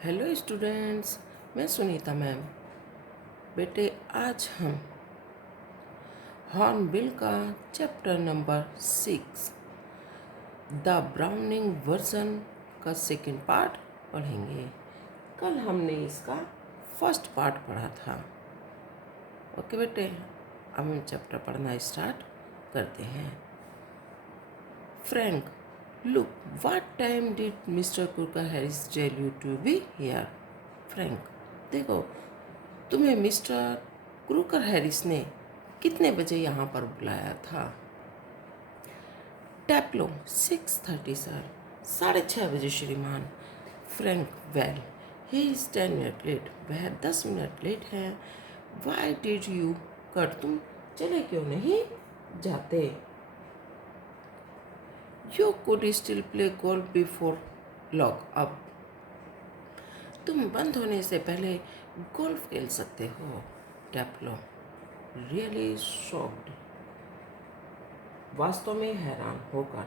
Hello students, मैं Sunita ma'am. बेटे, आज हम हॉर्नबिल का chapter number 6 the browning version का सेकंड पार्ट पढ़ेंगे। कल हमने इसका फर्स्ट पार्ट पढ़ा था। ओके बेटे, अब हम चैप्टर पढ़ना स्टार्ट करते हैं। Frank, look, what time did Mr. Kurka Harris tell you to be here? Frank, देखो, तुम्हें मिस्टर क्रूकर हैरिस ने कितने बजे यहाँ पर बुलाया था? टैपलो, 6:30 सर, 6:30 श्रीमान। Frank, well, he is 10 minute late, वह 10 मिनट लेट है। वाई डिड यू कट, तुम चले क्यों नहीं जाते? You could still play golf before lock up, तुम बंद होने से पहले गोल्फ खेल सकते हो। टैपलो, रियली शॉक्ड, वास्तव में हैरान होकर।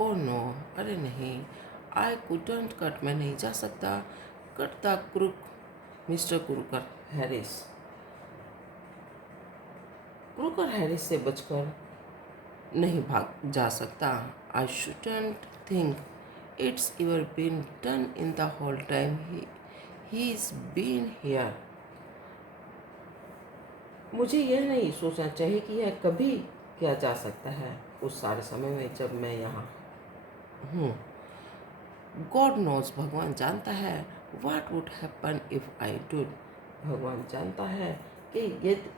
ओ नो, अरे नहीं, आई कुडंट कट, मैं नहीं जा सकता। Cut the crook mister Crocker Harris, Crocker Harris से बचकर नहीं भाग जा सकता। I shouldn't think it's ever been done in the whole time he is been here, मुझे यह नहीं सोचना चाहिए कि यह कभी किया जा सकता है उस सारे समय में जब मैं यहाँ हूँ। गॉड नोज, भगवान जानता है। What would happen if I dude, भगवान जानता है कि यदि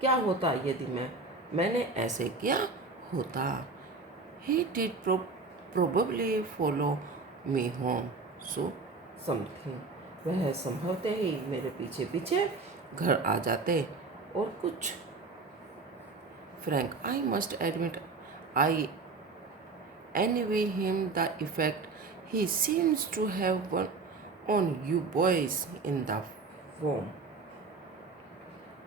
क्या होता यदि मैंने ऐसे किया होता। He did probably follow me home so something, वह संभवतः ही मेरे पीछे पीछे घर आ जाते और कुछ। Frank, I must admit I envy him the effect he seems to have on you boys in the form,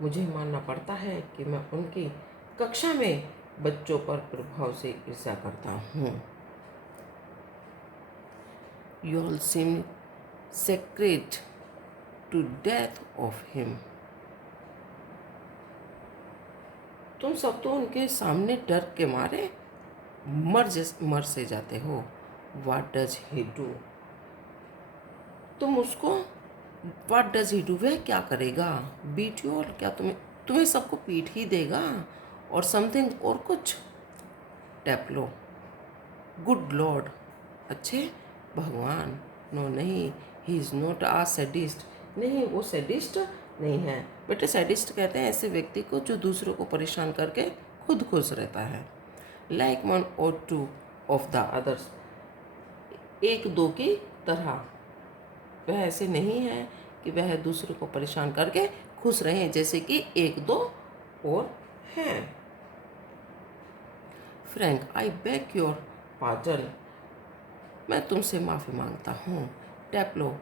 मुझे मानना पड़ता है कि मैं उनकी कक्षा में बच्चों पर प्रभाव से ईर्ष्या करता हूँ। You all seem sacred to death of him, तुम सब तो उनके सामने डर के मारे मर से जाते हो। What does he do, तुम उसको What does he do, वह क्या करेगा? बीट यू, और क्या तुम्हें सबको पीट ही देगा? और समथिंग, और कुछ? टैपलो, गुड लॉर्ड, अच्छे भगवान। नो नहीं, he is not a sadist, नहीं वो सैडिस्ट नहीं है। बेटे, सैडिस्ट कहते हैं ऐसे व्यक्ति को जो दूसरों को परेशान करके खुद खुश रहता है। Like 1 or 2 of the others, एक दो की तरह, वह ऐसे नहीं है कि वह दूसरों को परेशान करके खुश रहें जैसे कि एक दो और हैं। Frank, I beg your pardon, मैं तुमसे माफ़ी मांगता हूँ। टैपलो,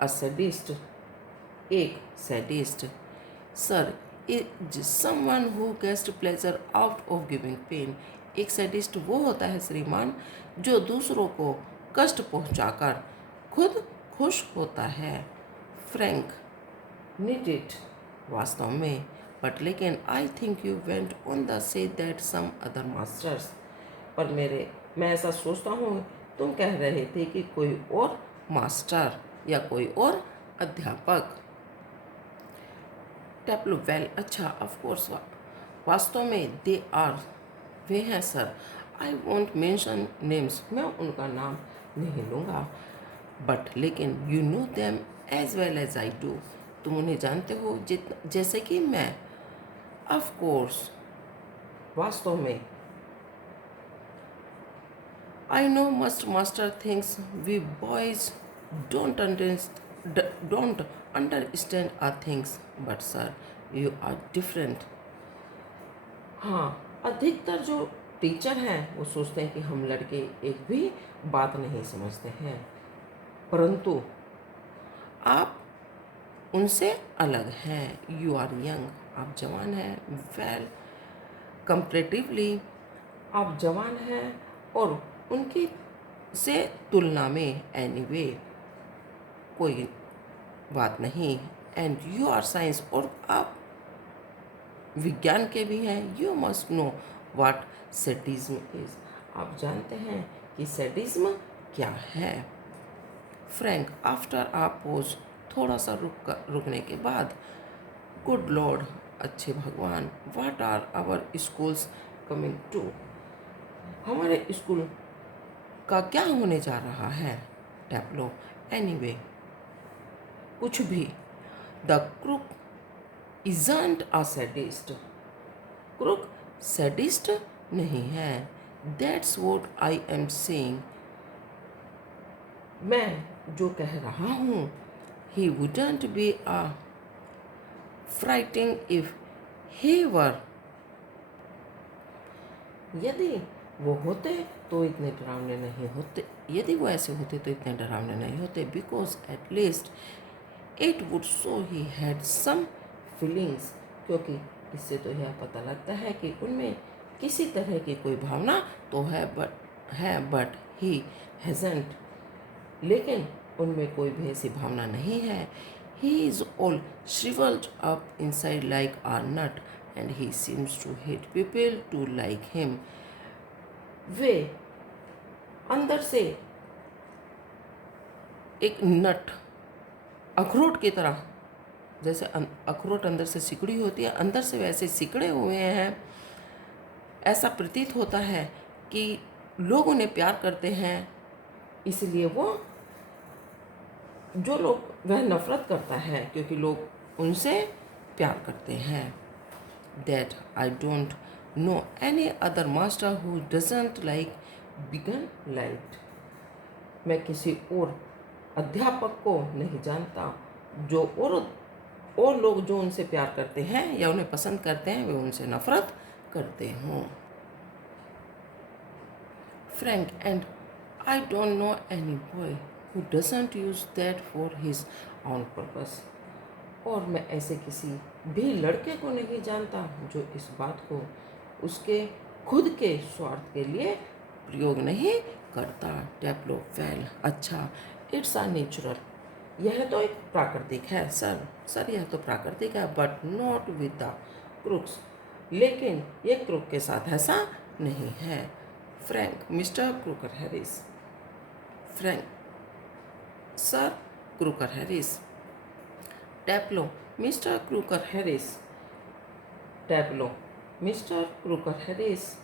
अ सैडिस्ट, एक sadist, sir, is someone who gets pleasure out of giving pain, एक सैडिस्ट वो होता है श्रीमान जो दूसरों को कष्ट पहुंचाकर खुद खुश होता है। फ्रैंक, नीड इट, वास्तव में, बट लेकिन I think you went on the say that some other masters, पर मैं ऐसा सोचता हूँ तुम कह रहे थे कि कोई और मास्टर या कोई और अध्यापक। टैपलो, वेल, अच्छा, ऑफ कोर्स, वास्तव में दे आर, वे हैं sir. I won't mention names, मैं उनका नाम नहीं लूँगा। बट लेकिन you know them as well as I do, तुम उन्हें जानते हो जैसे कि मैं। ऑफ कोर्स, वास्तव में। I know must master things we boys don't understand are things, but sir you are different. हाँ, अधिकतर जो टीचर हैं वो सोचते हैं कि हम लड़के एक भी बात नहीं समझते हैं, परंतु आप उनसे अलग हैं। यू आर यंग, आप जवान हैं। वेल, कंपेरेटिवली आप जवान हैं और उनकी से तुलना में एनीवे। कोई बात नहीं। एंड यू आर साइंस, और आप विज्ञान के भी हैं। You must know what sadism is, आप जानते हैं कि सैडिज्म क्या है। फ्रैंक, आफ्टर आ पोज, थोड़ा सा रुकने के बाद, गुड लॉर्ड, अच्छे भगवान, what are our schools coming to, हमारे स्कूल का क्या होने जा रहा है। टैप्लो, एनीवे, कुछ भी। The crook isn't a sadist, crook sadist नहीं है। That's what I am saying, मैं जो कह रहा हूँ। He wouldn't be a frightening if he were, यदि वो होते तो इतने डरावने नहीं होते, यदि वो ऐसे होते तो इतने डरावने नहीं होते। Because at least it would show he had some feelings, क्योंकि इससे तो यह पता लगता है कि उनमें किसी तरह की कोई भावना तो है, बट ही हैजंट, लेकिन उनमें कोई भी ऐसी भावना नहीं है। He is all shrivelled up inside like a nut, and he seems to hate people to like him, वे अंदर से एक नट, अखरोट की तरह, जैसे अखरोट अंदर से सिकुड़ी होती है, अंदर से वैसे सिकड़े हुए हैं। ऐसा प्रतीत होता है कि लोग उन्हें प्यार करते हैं, इसलिए वो, जो लोग, वह नफरत करता है क्योंकि लोग उनसे प्यार करते हैं। That I don't know any other master who doesn't like begin light, मैं किसी और अध्यापक को नहीं जानता जो और लोग जो उनसे प्यार करते हैं या उन्हें पसंद करते हैं वे उनसे नफरत करते हों। Frank, and I don't know any boy who doesn't use that for his own purpose, और मैं ऐसे किसी भी लड़के को नहीं जानता जो इस बात को उसके खुद के स्वार्थ के लिए प्रयोग नहीं करता। टैप्लो, वेल, अच्छा, इट्स अ नेचुरल, यह तो एक प्राकृतिक है सर यह तो प्राकृतिक है, but not with the crooks, लेकिन ये क्रूक के साथ ऐसा नहीं है। Frank, mister Crocker Harris, Frank, sir Crocker Harris. Taplow, mister Crocker Harris, Taplow, mister Crocker Harris.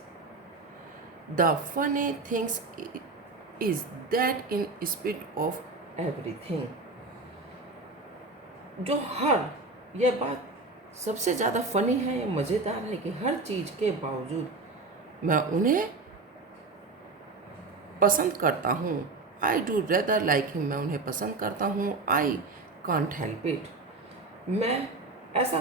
The funny things is that in spite of everything, जो यह बात सबसे ज़्यादा फनी है, मज़ेदार है कि हर चीज़ के बावजूद मैं उन्हें पसंद करता हूँ। I do rather like him, मैं उन्हें पसंद करता हूँ। आई कांट हेल्प इट, मैं ऐसा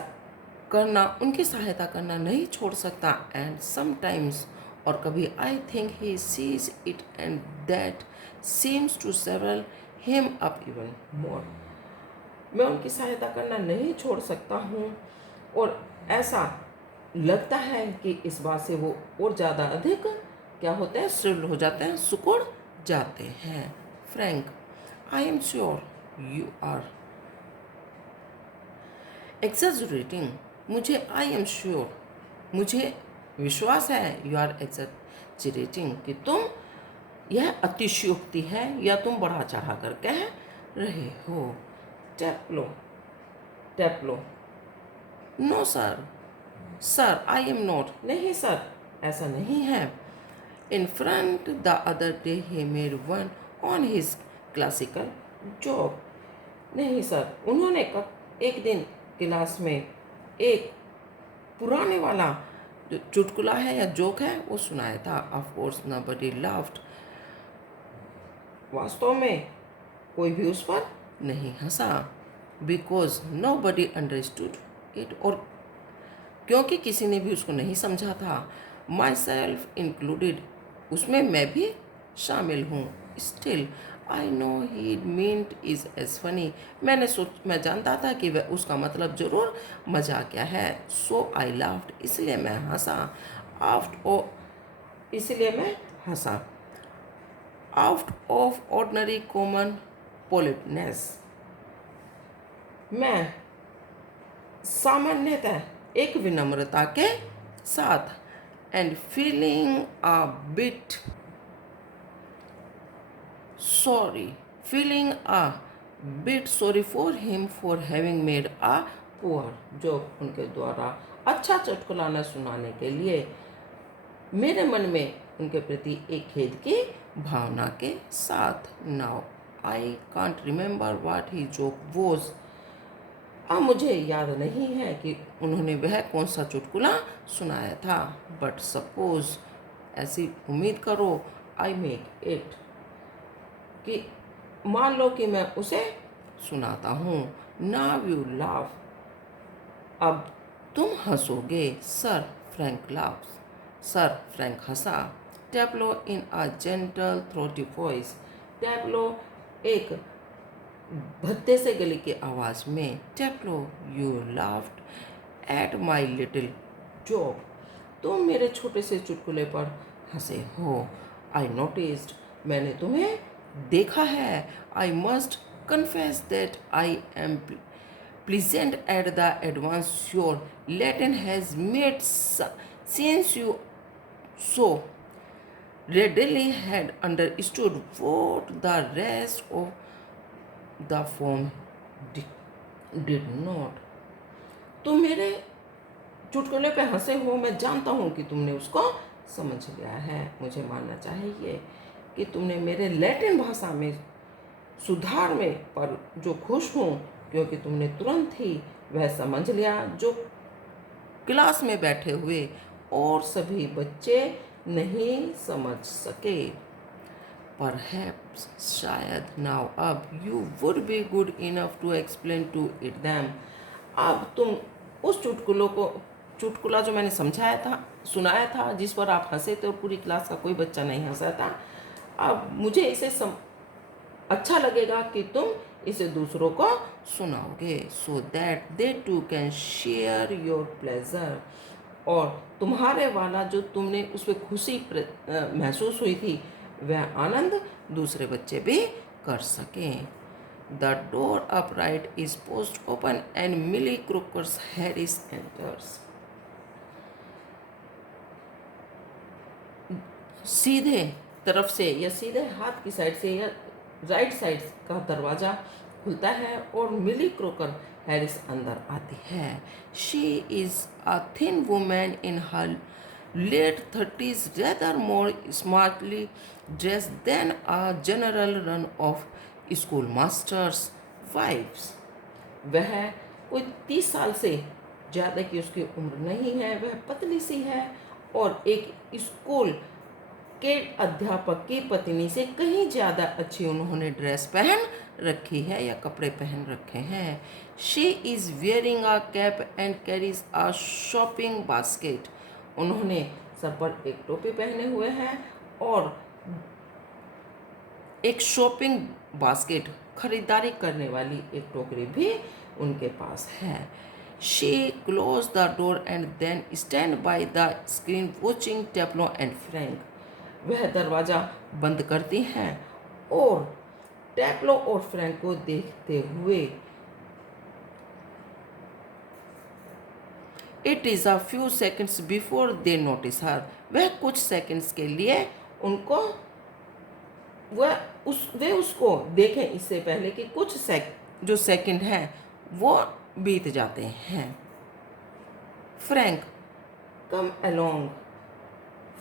करना, उनकी सहायता करना नहीं छोड़ सकता। एंड समटाइम्स, और कभी, I think he sees it and that seems to several him up even more, मैं उनकी सहायता करना नहीं छोड़ सकता हूँ और ऐसा लगता है कि इस बात से वो और ज़्यादा अधिक क्या होते हैं, श्रिवल हो जाते हैं, सिकुड़ जाते हैं। Frank, I am sure you are exaggerating, I am sure, मुझे विश्वास है, यू आर एक्सैजरेटिंग, कि तुम, यह अतिशयोक्ति है या तुम बढ़ा चढ़ा कर कह रहे हो। Taplow, Taplow, no sir I am not, नहीं सर ऐसा नहीं है। In front the other day he made one on his classical joke, नहीं सर, उन्होंने एक दिन क्लास में एक पुराने वाला जो चुटकुला है या जोक है वो सुनाया था। ऑफ कोर्स नोबडी लाफ्ड, वास्तव में कोई भी उस पर नहीं हंसा। बिकॉज नोबडी अंडरस्टूड इट, और क्योंकि किसी ने भी उसको नहीं समझा था। माई सेल्फ इंक्लूडेड, उसमें मैं भी शामिल हूँ। Still I know he meant is as funny, मैं जानता था कि वह उसका मतलब जरूर मजाकिया है। सो आई लाफ्ड, इसलिए मैं हंसा। आउट ऑफ ऑर्डनरी कॉमन पोलिटनेस, मैं सामान्यतः एक विनम्रता के साथ and feeling a bit sorry feeling a bit sorry for him for having made a poor joke उनके द्वारा अच्छा चुटकुला न सुनाने के लिए मेरे मन में उनके प्रति एक खेद की भावना के साथ। Now I can't remember what he joke was. अब मुझे याद नहीं है कि उन्होंने वह कौन सा चुटकुला सुनाया था, बट सपोज ऐसी उम्मीद करो आई मेक इट कि मान लो कि मैं उसे सुनाता हूँ। नाउ यू लाफ, अब तुम हंसोगे। Sir Frank laughs, sir Frank हंसा। Taplow in a gentle throaty voice, Taplow एक भद्दे से गले की आवाज़ में। Taplow you laughed at my little joke, तुम मेरे छोटे से चुटकुले पर हंसे हो। आई नोटिस्ड, मैंने तुम्हें देखा है। I must confess that I am pleasant at the advance your Latin has made since you so readily had understood what the rest of the form did not। तुम मेरे चुटकुले पे हंसे हो, मैं जानता हूँ कि तुमने उसको समझ लिया है। मुझे मानना चाहिए कि तुमने मेरे लैटिन भाषा में सुधार में पर जो खुश हूँ, क्योंकि तुमने तुरंत ही वह समझ लिया जो क्लास में बैठे हुए और सभी बच्चे नहीं समझ सके। Perhaps शायद now अब you would be good enough to explain to it them। अब तुम उस चुटकुला जो मैंने समझाया था, सुनाया था, जिस पर आप हंसे थे और पूरी क्लास का कोई बच्चा नहीं हंसा था, अब मुझे इसे अच्छा लगेगा कि तुम इसे दूसरों को सुनाओगे, so that they too can share your pleasure. और तुम्हारे वाला जो तुमने उसमें खुशी महसूस हुई थी, वह आनंद दूसरे बच्चे भी कर सकें। The door upright is post open and Millie Crockers Harris enters. सीधे तरफ से या सीधे हाथ की साइड से या राइट साइड का दरवाज़ा खुलता है और मिली क्रोकर हैरिस अंदर आती है। She is a thin women in her late 30s, rather more smartly dress than a general run of school masters wives. वह कोई 30 साल से ज़्यादा की उसकी उम्र नहीं है, वह पतली सी है और एक स्कूल के अध्यापक की पत्नी से कहीं ज़्यादा अच्छी उन्होंने ड्रेस पहन रखी है या कपड़े पहन रखे हैं। She is wearing a cap and carries a shopping basket. उन्होंने सर पर एक टोपी पहने हुए हैं और एक शॉपिंग बास्केट, खरीदारी करने वाली एक टोकरी भी उनके पास है। She close the door and then stand by the screen watching Taplow and Frank. वह दरवाज़ा बंद करती हैं और टेब्लो और फ्रैंक को देखते हुए। It is a few seconds before they notice her. वह कुछ सेकेंड्स के लिए उनको वे उसको देखें इससे पहले कि कुछ जो सेकंड हैं वो बीत जाते हैं। फ्रैंक कम अलोंग,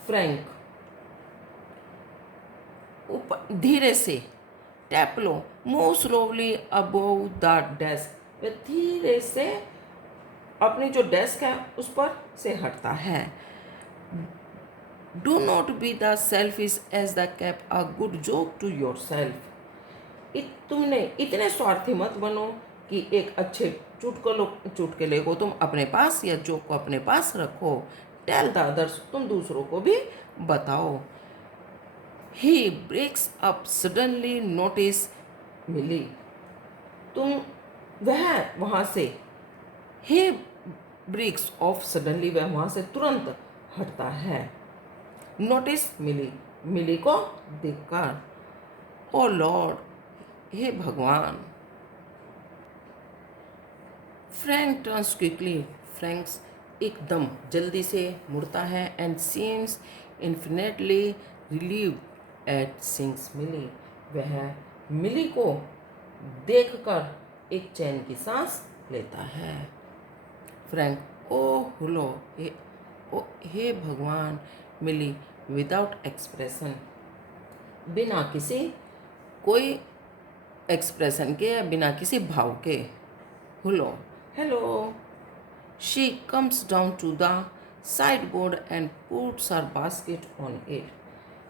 फ्रैंक धीरे से। Taplow move slowly above the desk, वह धीरे से अपनी जो डेस्क है उस पर से हटता है। Do not be the selfish as the cap a good joke to yourself. तुमने इतने स्वार्थी मत बनो कि एक अच्छे चुटकुले को तुम अपने पास या जोक को अपने पास रखो। टेल द अदर्स, तुम दूसरों को भी बताओ। ही ब्रेक्स अप सडनली नोटिस मिली, तुम वह वहाँ से। ही ब्रेक्स ऑफ सडनली, वह वहाँ से तुरंत हटता है। नोटिस मिली, मिली को देखकर। ओ लॉर्ड, हे भगवान। फ्रैंक टर्न्स क्विकली, फ्रैंक्स एकदम जल्दी से मुड़ता है, and seems infinitely relieved at seeing Millie, वह मिली को देखकर एक चैन की सांस लेता है। फ्रैंक, ओ हुलो, हे भगवान, मिली विदाउट एक्सप्रेशन, बिना किसी कोई एक्सप्रेशन के, बिना किसी भाव के, hullo, hello. She comes down to the sideboard and puts her basket on it,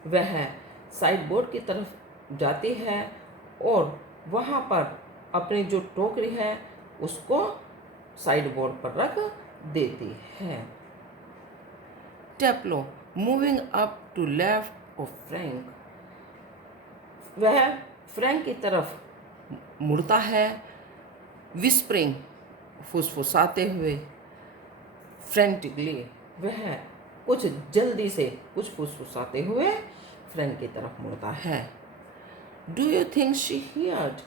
वह साइड बोर्ड की तरफ जाती है और वहाँ पर अपनी जो टोकरी है उसको साइड बोर्ड पर रख देती है। Taplow moving up to left of Frank, वह फ्रैंक की तरफ मुड़ता है, विस्परिंग, फुसफुसाते हुए, फ्रेंटिकली, वह कुछ जल्दी से कुछ फुसफुसाते हुए फ्रैंक की तरफ मुड़ता है। Do you think she heard,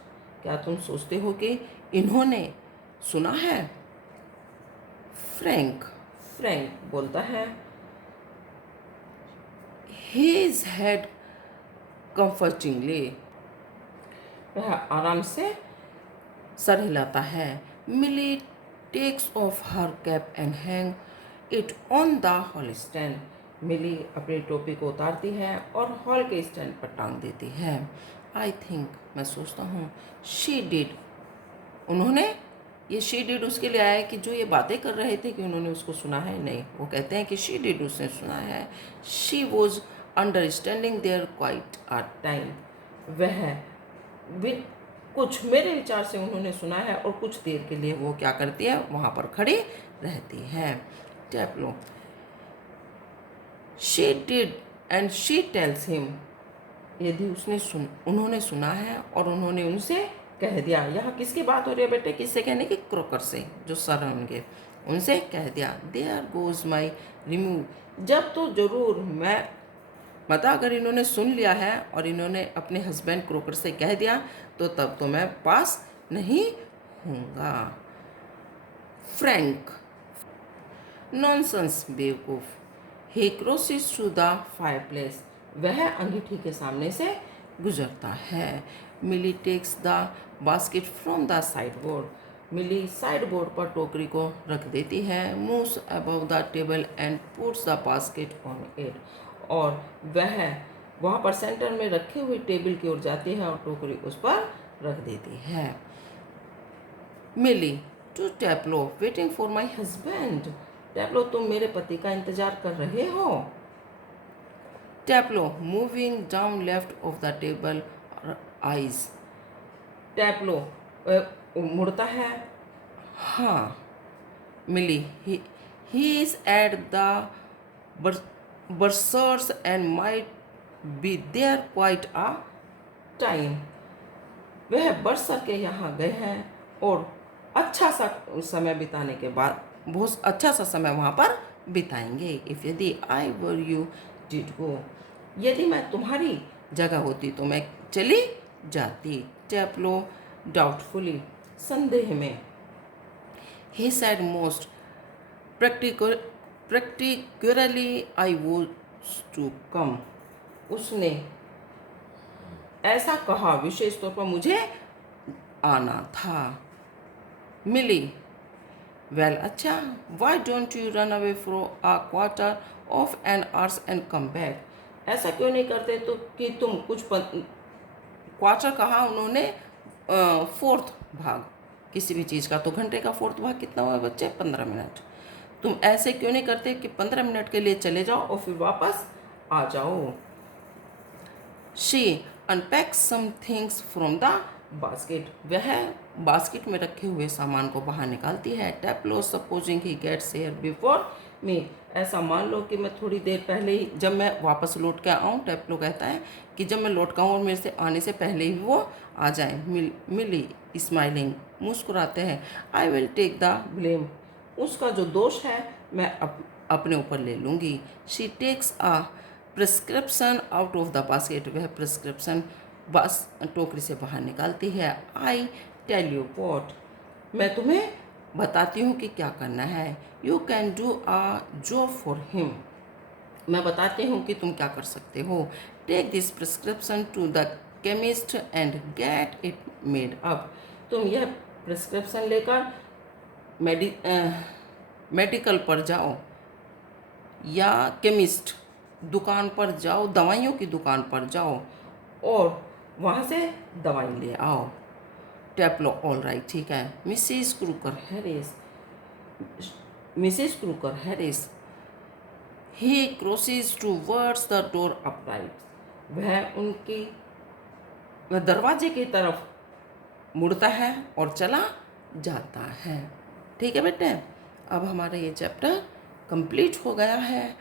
क्या तुम सोचते हो कि इन्होंने सुना है? फ्रैंक बोलता है, हिज हेड कंफर्टिंगली, वह आराम से सर हिलाता है। Millie takes off her cap and hang it on the hall stand, Millie अपनी टोपी को उतारती है और हॉल के स्टैंड पर टांग देती है। आई थिंक, मैं सोचता हूँ, शी डिड, उन्होंने, ये शी डिड उसके लिए आया है कि जो ये बातें कर रहे थे कि उन्होंने उसको सुना है, नहीं, वो कहते हैं कि शी डिड, उसने सुना है। She was understanding their quite a time, वह कुछ मेरे विचार से उन्होंने सुना है और कुछ देर के लिए वो क्या करती है, वहाँ पर खड़ी रहती है। Taplow, she did and she tells him, यदि उन्होंने सुना है और उन्होंने उनसे कह दिया। यहाँ किसकी बात हो रही है बेटे? किससे कहने की? क्रोकर से, जो सर हैं उनके, उनसे कह दिया। देयर गोज माई रिमूव, जब तो जरूर मैं, मतलब अगर इन्होंने सुन लिया है और इन्होंने अपने हस्बैंड क्रोकर से कह दिया तो तब तो मैं पास नहीं हूँगा। फ्रैंक, नॉनसेंस, बेवकूफ। He crosses to the fireplace, वह अंगीठी के सामने से गुजरता है। Millie takes the basket from the sideboard, Millie sideboard पर टोकरी को रख देती है। Moves above the table and puts the basket on it, और वह वहाँ पर सेंटर में रखी हुई टेबल की ओर जाती है और टोकरी उस पर रख देती है। Millie to Taplow, waiting for my husband, Taplow, तुम मेरे पति का इंतजार कर रहे हो? Taplow moving down left of the table, ayes, Taplow मुड़ता है, हाँ। Millie, he is at the bursars and might be there quite a time, वह बरसर के यहाँ गए हैं और अच्छा सा समय बिताने के बाद बहुत अच्छा सा समय वहाँ पर बिताएंगे। इफ़ यदि आई वर यू डिड गो, यदि मैं तुम्हारी जगह होती तो मैं चली जाती। टेप्लो डाउटफुली, संदेह में। He said most practically I was to come, उसने ऐसा कहा विशेष तौर पर मुझे आना था। मिली, वेल, अच्छा, why don't you run away for a quarter of an hours and come back, ऐसा क्यों नहीं करते तो कि तुम कुछ क्वार्टर कहा उन्होंने, फोर्थ भाग किसी भी चीज़ का, तो घंटे का फोर्थ भाग कितना हुआ बच्चे? 15 मिनट। तुम ऐसे क्यों नहीं करते कि 15 मिनट के लिए चले जाओ और फिर वापस आ जाओ। She unpacks some things from the basket, वह बास्केट में रखे हुए सामान को बाहर निकालती है। Taplow supposing he gets here before me, ऐसा मान लो कि मैं थोड़ी देर पहले ही, जब मैं वापस लौट के आऊँ, टेप्लो कहता है कि जब मैं लौट के आऊँ और मेरे से आने से पहले ही वो आ जाए। मिली स्माइलिंग, मुस्कुराते हैं। I will take the blame, उसका जो दोष है मैं अपने ऊपर ले लूँगी। She takes a prescription out of the basket, वह प्रिस्क्रिप्शन बस टोकरी से बाहर निकालती है। आई टेल यू वॉट, मैं तुम्हें बताती हूँ कि क्या करना है। You can do a job for him. मैं बताती हूँ कि तुम क्या कर सकते हो। Take this prescription to the chemist and get it made up. तुम यह प्रिस्क्रिप्शन लेकर मेडिकल पर जाओ या केमिस्ट दुकान पर जाओ, दवाइयों की दुकान पर जाओ और वहाँ से दवाई ले आओ। टेप्लो ऑल राइट, ठीक है। Mrs Crocker Harris he crosses towards the door upright. वह दरवाजे की तरफ मुड़ता है और चला जाता है। ठीक है बेटे, अब हमारा ये चैप्टर कंप्लीट हो गया है।